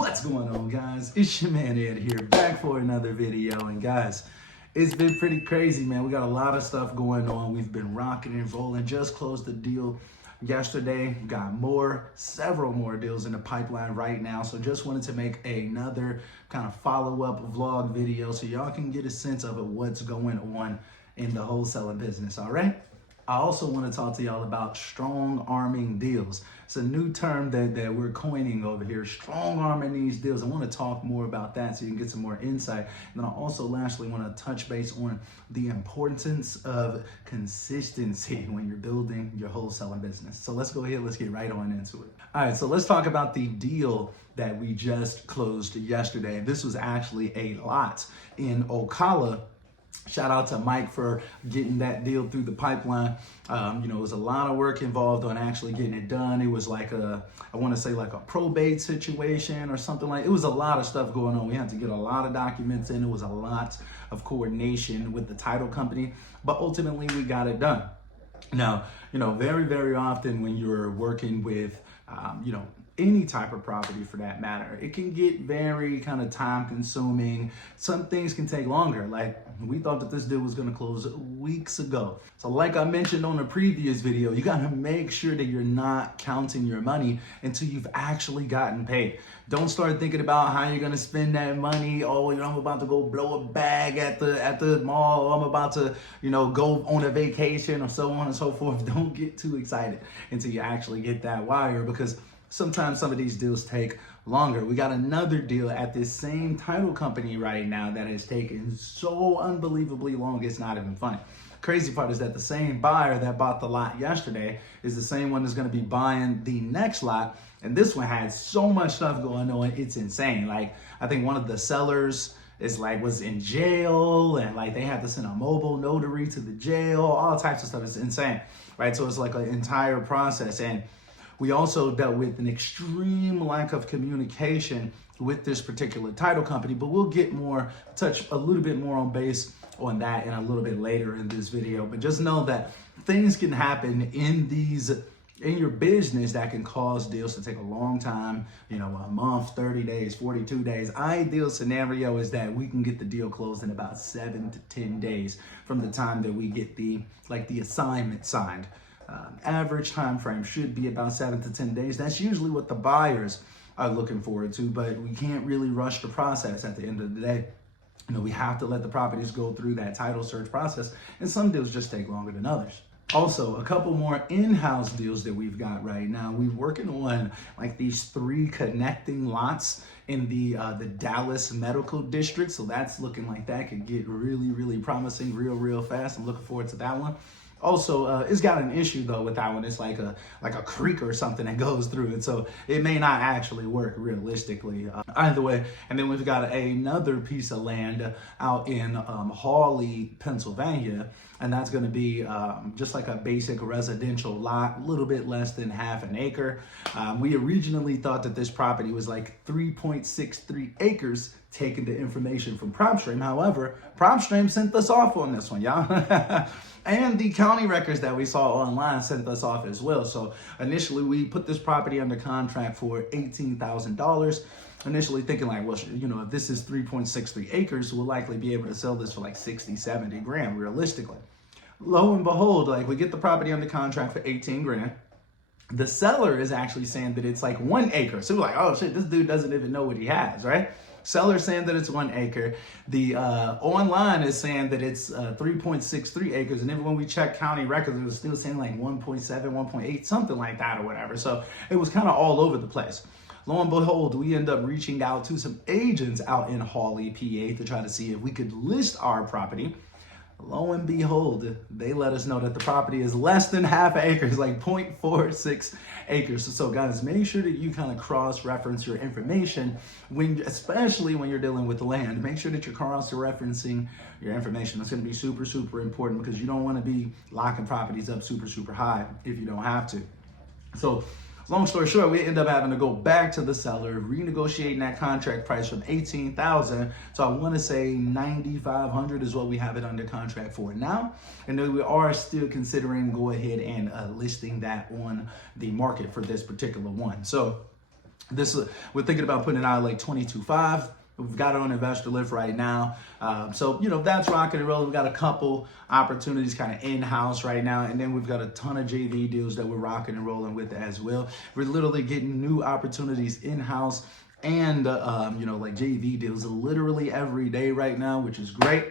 What's going on, guys? It's your man Ed here, back for another video. And guys, it's been pretty crazy, man. We got a lot of stuff going on. We've been rocking and rolling. Just closed the deal yesterday. Got several more deals in the pipeline right now. So just wanted to make another kind of follow-up vlog video so y'all can get a sense of what's going on in the wholesaling business, all right? I also want to talk to y'all about strong arming deals. It's a new term that we're coining over here, strong arming these deals. I want to talk more about that so you can get some more insight. And then I also lastly want to touch base on the importance of consistency when you're building your wholesaling business. So let's go ahead, let's get right on into it. All right, so let's talk about the deal that we just closed yesterday. This was actually a lot in Ocala. Shout out to Mike for getting that deal through the pipeline. It was a lot of work involved on actually getting it done. It was like I want to say like a probate situation or something like. It was a lot of stuff going on. We had to get a lot of documents in. It was a lot of coordination with the title company, but ultimately we got it done. Now, very, very often when you're working with, any type of property for that matter, it can get very kind of time consuming. Some things can take longer. Like we thought that this deal was going to close weeks ago. So like I mentioned on a previous video, you got to make sure that you're not counting your money until you've actually gotten paid. Don't start thinking about how you're going to spend that money. Oh, I'm about to go blow a bag at the mall. I'm about to, go on a vacation or so on and so forth. Don't get too excited until you actually get that wire, because sometimes some of these deals take longer. We got another deal at this same title company right now that has taken so unbelievably long, it's not even funny. Crazy part is that the same buyer that bought the lot yesterday is the same one that's going to be buying the next lot. And this one had so much stuff going on, it's insane. Like, I think one of the sellers was in jail, and like they had to send a mobile notary to the jail, all types of stuff. It's insane, right? So it's like an entire process. And we also dealt with an extreme lack of communication with this particular title company, but we'll touch a little bit more on base on that in a little bit later in this video. But just know that things can happen in your business that can cause deals to take a long time, a month, 30 days, 42 days. Ideal scenario is that we can get the deal closed in about 7 to 10 days from the time that we get the assignment signed. Average time frame should be about 7 to 10 days. That's usually what the buyers are looking forward to, but we can't really rush the process at the end of the day. We have to let the properties go through that title search process, and some deals just take longer than others. Also, a couple more in-house deals that we've got right now. We're working on like these 3 connecting lots in the Dallas Medical District. So that's looking like that could get really, really promising real fast. I'm looking forward to that one. Also, it's got an issue though with that one. It's like a creek or something that goes through it, so it may not actually work realistically. Either way, and then we've got another piece of land out in Hawley, Pennsylvania, and that's going to be just like a basic residential lot, a little bit less than half an acre. We originally thought that this property was like 3.63 acres, taking the information from propstream. However, propstream sent us off on this one, y'all. And the county records that we saw online sent us off as well. So initially we put this property under contract for $18,000. Initially thinking like, well, if this is 3.63 acres, we'll likely be able to sell this for like 60, 70 grand realistically. Lo and behold, like we get the property under contract for 18 grand. The seller is actually saying that it's like 1 acre. So we're like, oh shit, this dude doesn't even know what he has, right? Seller saying that it's 1 acre. The online is saying that it's 3.63 acres. And then when we check county records, it was still saying like 1.7, 1.8, something like that or whatever. So it was kind of all over the place. Lo and behold, we end up reaching out to some agents out in Hawley, PA to try to see if we could list our property. Lo and behold, they let us know that the property is less than half an acre, it's like 0.46 acres. So guys, make sure that you kind of cross-reference your information especially when you're dealing with land. Make sure that you're cross-referencing your information. That's going to be super, super important, because you don't want to be locking properties up super, super high if you don't have to. So long story short, we end up having to go back to the seller, renegotiating that contract price from $18,000. So I want to say $9,500 is what we have it under contract for now. And then we are still considering go ahead and listing that on the market for this particular one. So We're thinking about putting it out like 22.5. We've got it on investorlift right now. So, that's rocking and rolling. We've got a couple opportunities kind of in-house right now. And then we've got a ton of JV deals that we're rocking and rolling with as well. We're literally getting new opportunities in-house and, like JV deals literally every day right now, which is great.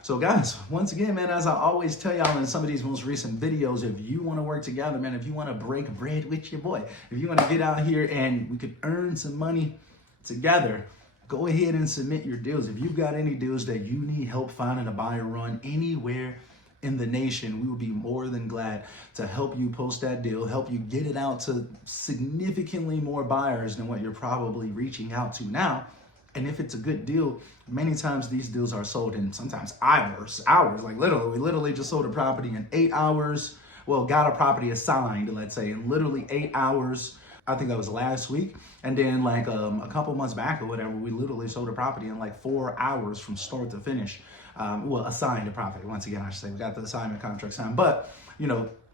So guys, once again, man, as I always tell y'all in some of these most recent videos, if you want to work together, man, if you want to break bread with your boy, if you want to get out here and we could earn some money together, go ahead and submit your deals. If you've got any deals that you need help finding a buyer on anywhere in the nation, we will be more than glad to help you post that deal, help you get it out to significantly more buyers than what you're probably reaching out to now. And if it's a good deal, many times these deals are sold in sometimes hours, like literally, we literally just sold a property in 8 hours. Well, got a property assigned, let's say, in literally 8 hours. I think that was last week. And then like a couple months back or whatever, we literally sold a property in like 4 hours from start to finish. Assigned a property. Once again, I should say we got the assignment contract signed, but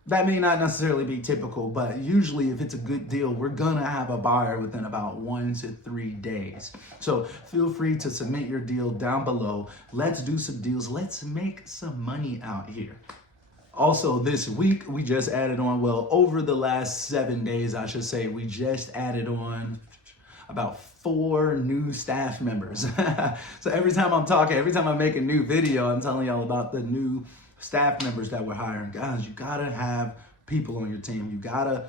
that may not necessarily be typical, but usually if it's a good deal, we're gonna have a buyer within about 1 to 3 days. So feel free to submit your deal down below. Let's do some deals. Let's make some money out here. Also, this week, we just added on, over the last 7 days, I should say, we just added on about 4 new staff members. So every time I'm talking, every time I make a new video, I'm telling y'all about the new staff members that we're hiring. Guys, you gotta have people on your team. You gotta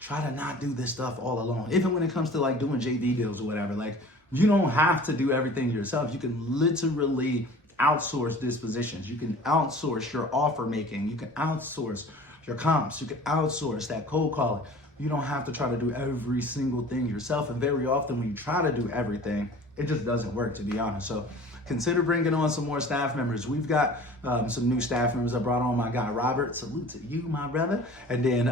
try to not do this stuff all alone. Even when it comes to like doing JV deals or whatever, like you don't have to do everything yourself. You can literally outsource dispositions. You can outsource your offer making. You can outsource your comps. You can outsource that cold calling. You don't have to try to do every single thing yourself. And very often when you try to do everything, it just doesn't work, to be honest. So consider bringing on some more staff members. We've got some new staff members. I brought on my guy, Robert. Salute to you, my brother. And then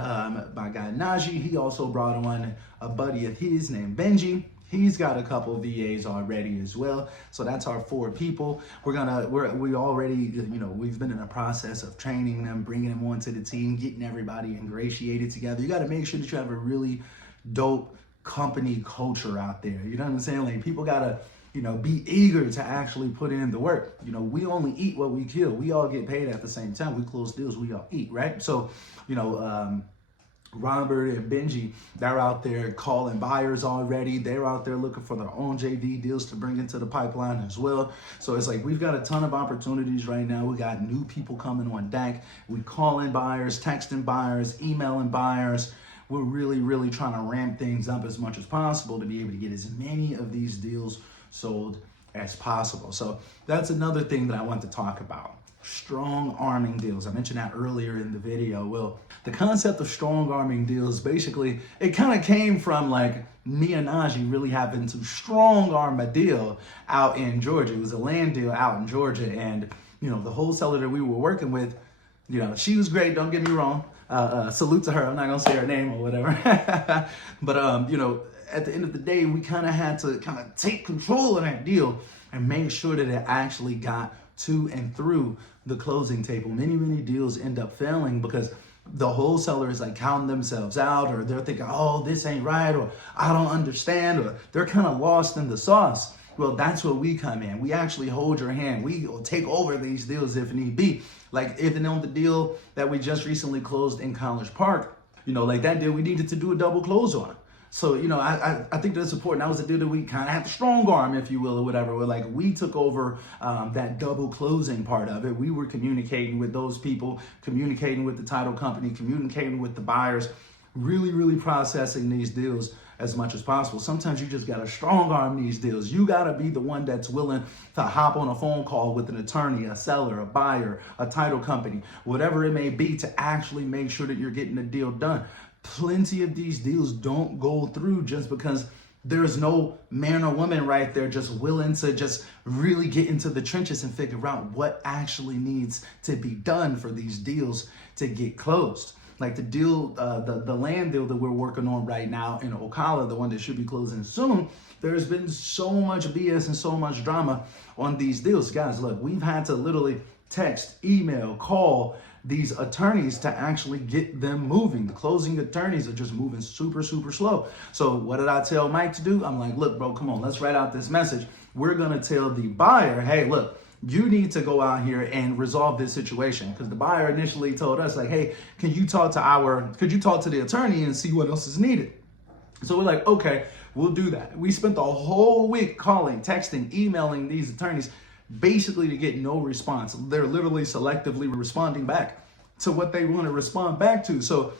my guy, Najee, he also brought on a buddy of his named Benji. He's got a couple of VAs already as well. So that's our 4 people. We already, we've been in a process of training them, bringing them onto the team, getting everybody ingratiated together. You got to make sure that you have a really dope company culture out there. You know what I'm saying? Like people got to, be eager to actually put in the work. We only eat what we kill. We all get paid at the same time. We close deals, we all eat, right? So, Robert and Benji, they're out there calling buyers already. They're out there looking for their own JV deals to bring into the pipeline as well. So it's like we've got a ton of opportunities right now. We got new people coming on deck. We calling buyers, texting buyers, emailing buyers. We're really, really trying to ramp things up as much as possible to be able to get as many of these deals sold as possible. So that's another thing that I want to talk about. Strong arming deals. I mentioned that earlier in the video. Well, the concept of strong arming deals, basically, it kind of came from like me and Najee really having to strong arm a deal out in Georgia. It was a land deal out in Georgia. And, the wholesaler that we were working with, she was great. Don't get me wrong. Salute to her. I'm not going to say her name or whatever. But, at the end of the day, we kind of had to kind of take control of that deal and make sure that it actually got to and through the closing table. Many deals end up failing because the wholesaler is like counting themselves out, or they're thinking, oh, this ain't right, or I don't understand, or they're kind of lost in the sauce. Well, that's where we come in. We actually hold your hand. We will take over these deals if need be. Like even on the deal that we just recently closed in College Park, like that deal, we needed to do a double close on. So, I think that's important. That was a deal that we kind of had to strong arm, if you will, or whatever. Where we took over that double closing part of it. We were communicating with those people, communicating with the title company, communicating with the buyers, really processing these deals as much as possible. Sometimes you just got to strong arm these deals. You got to be the one that's willing to hop on a phone call with an attorney, a seller, a buyer, a title company, whatever it may be, to actually make sure that you're getting the deal done. Plenty of these deals don't go through just because there's no man or woman right there just willing to just really get into the trenches and figure out what actually needs to be done for these deals to get closed. Like the deal, the land deal that we're working on right now in Ocala, the one that should be closing soon, there's been so much BS and so much drama on these deals. Guys, look, we've had to literally text, email, call these attorneys to actually get them moving. The closing attorneys are just moving super, super slow. So what did I tell Mike to do? I'm like, look, bro, come on, let's write out this message. We're going to tell the buyer, hey, look, you need to go out here and resolve this situation. Because the buyer initially told us, like, hey, could you talk to the attorney and see what else is needed? So we're like, okay, we'll do that. We spent the whole week calling, texting, emailing these attorneys, basically to get no response. They're literally selectively responding back to what they want to respond back to. So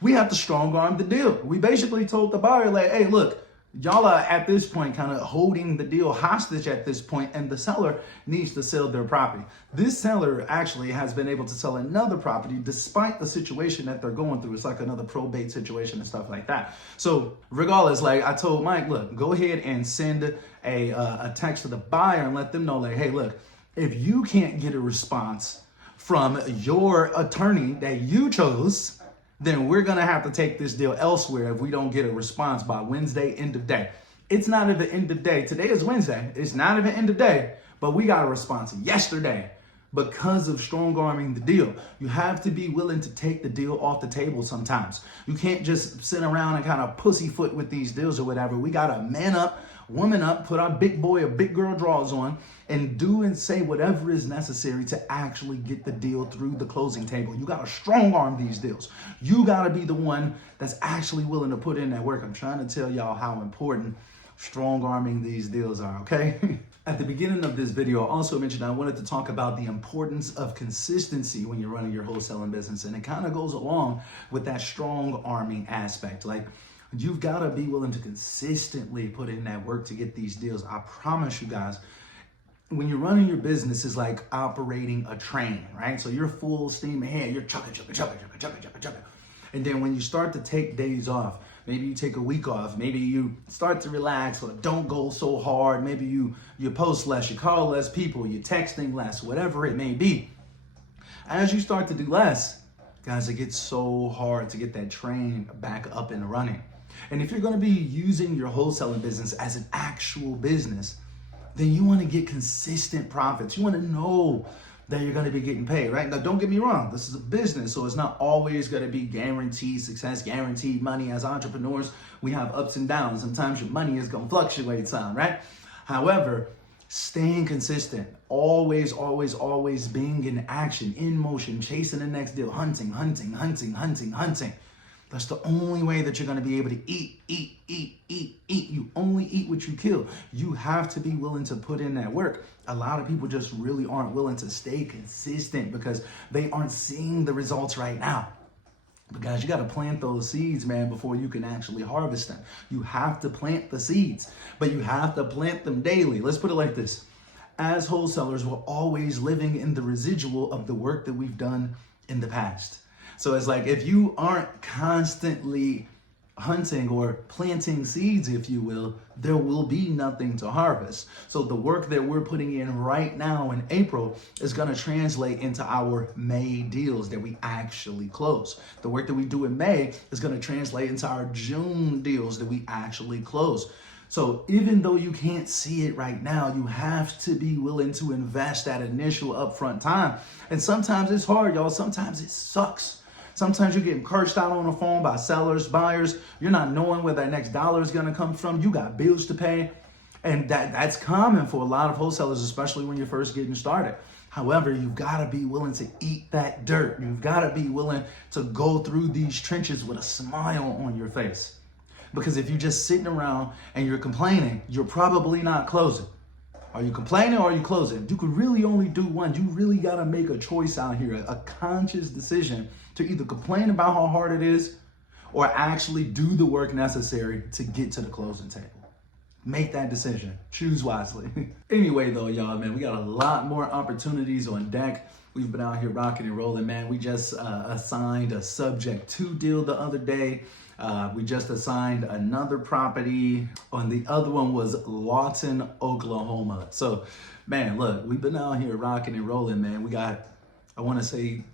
we have to strong arm the deal. We basically told the buyer, like, hey, look, y'all are at this point kind of holding the deal hostage at this point, and the seller needs to sell their property. This seller actually has been able to sell another property despite the situation that they're going through. It's like another probate situation and stuff like that. So regardless, like I told Mike, look, go ahead and send a text to the buyer and let them know, like, hey, look, if you can't get a response from your attorney that you chose, then we're gonna have to take this deal elsewhere if we don't get a response by Wednesday, end of day. It's not at the end of day. Today is Wednesday. It's not at the end of day, but we got a response yesterday because of strong arming the deal. You have to be willing to take the deal off the table sometimes. You can't just sit around and kind of pussyfoot with these deals or whatever. We gotta man up, woman up, put our big boy or big girl drawers on, and do and say whatever is necessary to actually get the deal through the closing table. You gotta strong arm these deals. You gotta be the one that's actually willing to put in that work. I'm trying to tell y'all how important strong arming these deals are, okay? At the beginning of this video, I also mentioned I wanted to talk about the importance of consistency when you're running your wholesaling business, and it kind of goes along with that strong arming aspect. Like, you've got to be willing to consistently put in that work to get these deals. I promise you guys, when you're running your business, it's like operating a train, right? So you're full steam ahead, you're chucking. And then when you start to take days off, maybe you take a week off, maybe you start to relax or don't go so hard, maybe you post less, you call less people, you're texting less, whatever it may be. As you start to do less, guys, it gets so hard to get that train back up and running. And if you're going to be using your wholesaling business as an actual business, then you want to get consistent profits. You want to know that you're going to be getting paid, right? Now, don't get me wrong. This is a business, so it's not always going to be guaranteed success, guaranteed money. As entrepreneurs, we have ups and downs. Sometimes your money is going to fluctuate some, right? However, staying consistent, always being in action, in motion, chasing the next deal, hunting. That's the only way that you're going to be able to eat. You only eat what you kill. You have to be willing to put in that work. A lot of people just really aren't willing to stay consistent because they aren't seeing the results right now. But guys, you got to plant those seeds, man, before you can actually harvest them. You have to plant the seeds, but you have to plant them daily. Let's put it like this. As wholesalers, we're always living in the residual of the work that we've done in the past. So it's like, if you aren't constantly hunting or planting seeds, if you will, there will be nothing to harvest. So the work that we're putting in right now in April is going to translate into our May deals that we actually close. The work that we do in May is going to translate into our June deals that we actually close. So even though you can't see it right now, you have to be willing to invest that initial upfront time. And sometimes it's hard, y'all. Sometimes it sucks. Sometimes you're getting cursed out on the phone by sellers, buyers. You're not knowing where that next dollar is going to come from. You got bills to pay. And that's common for a lot of wholesalers, especially when you're first getting started. However, you've got to be willing to eat that dirt. You've got to be willing to go through these trenches with a smile on your face. Because if you're just sitting around and you're complaining, you're probably not closing. Are you complaining or are you closing? You could really only do one. You really got to make a choice out here, a conscious decision to either complain about how hard it is or actually do the work necessary to get to the closing table. Make that decision. Choose wisely. Anyway, though, y'all, man, we got a lot more opportunities on deck. We've been out here rocking and rolling, man. We just assigned a subject to deal the other day. We just assigned another property, and the other one was Lawton, Oklahoma. So, man, look, we've been out here rocking and rolling, man. We got, I want to say,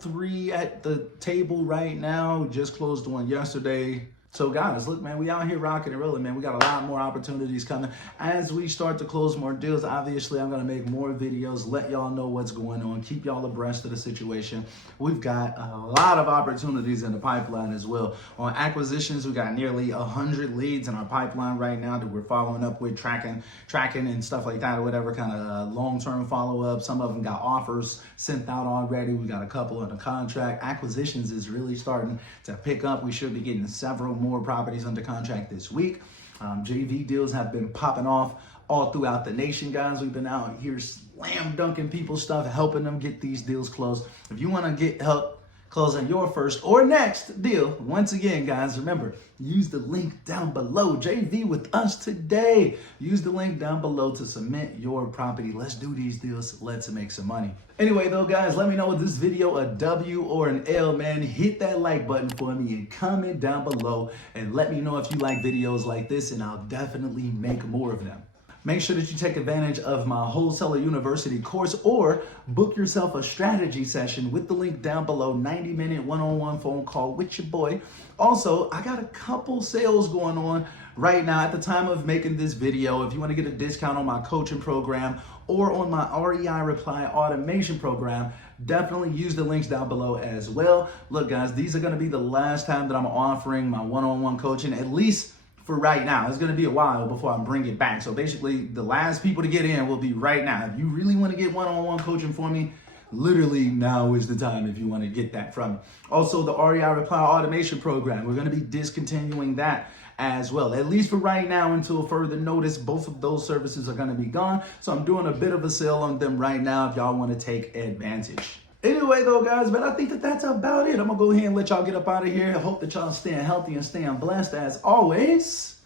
3 at the table right now. We just closed one yesterday. So guys, look, man, we out here rocking and rolling, man. We got a lot more opportunities coming. As we start to close more deals, obviously, I'm going to make more videos, let y'all know what's going on, keep y'all abreast of the situation. We've got a lot of opportunities in the pipeline as well. On acquisitions, we got nearly 100 leads in our pipeline right now that we're following up with, tracking and stuff like that, or whatever kind of long-term follow-up. Some of them got offers sent out already. We got a couple under contract. Acquisitions is really starting to pick up. We should be getting several more properties under contract this week. JV deals have been popping off all throughout the nation, guys. We've been out here slam dunking people's stuff, helping them get these deals closed. If you want to get help closing your first or next deal, once again, guys, remember, use the link down below. JV with us today. Use the link down below to submit your property. Let's do these deals. Let's make some money. Anyway, though, guys, let me know, is this video a W or an L, man? Hit that like button for me and comment down below and let me know if you like videos like this, and I'll definitely make more of them. Make sure that you take advantage of my Wholesale University course or book yourself a strategy session with the link down below. 90-minute one-on-one phone call with your boy. Also, I got a couple sales going on right now at the time of making this video. If you want to get a discount on my coaching program or on my REI Reply Automation Program, definitely use the links down below as well. Look, guys, these are going to be the last time that I'm offering my one-on-one coaching, at least for right now. It's going to be a while before I bring it back. So basically, the last people to get in will be right now. If you really want to get one-on-one coaching for me, literally now is the time if you want to get that from me. Also, the REI Reply Automation Program, we're going to be discontinuing that as well. At least for right now, until further notice, both of those services are going to be gone. So I'm doing a bit of a sale on them right now if y'all want to take advantage. Anyway, though, guys, man, I think that that's about it. I'm going to go ahead and let y'all get up out of here. I hope that y'all staying healthy and staying blessed as always.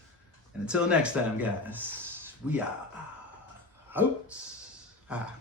And until next time, guys, we are out.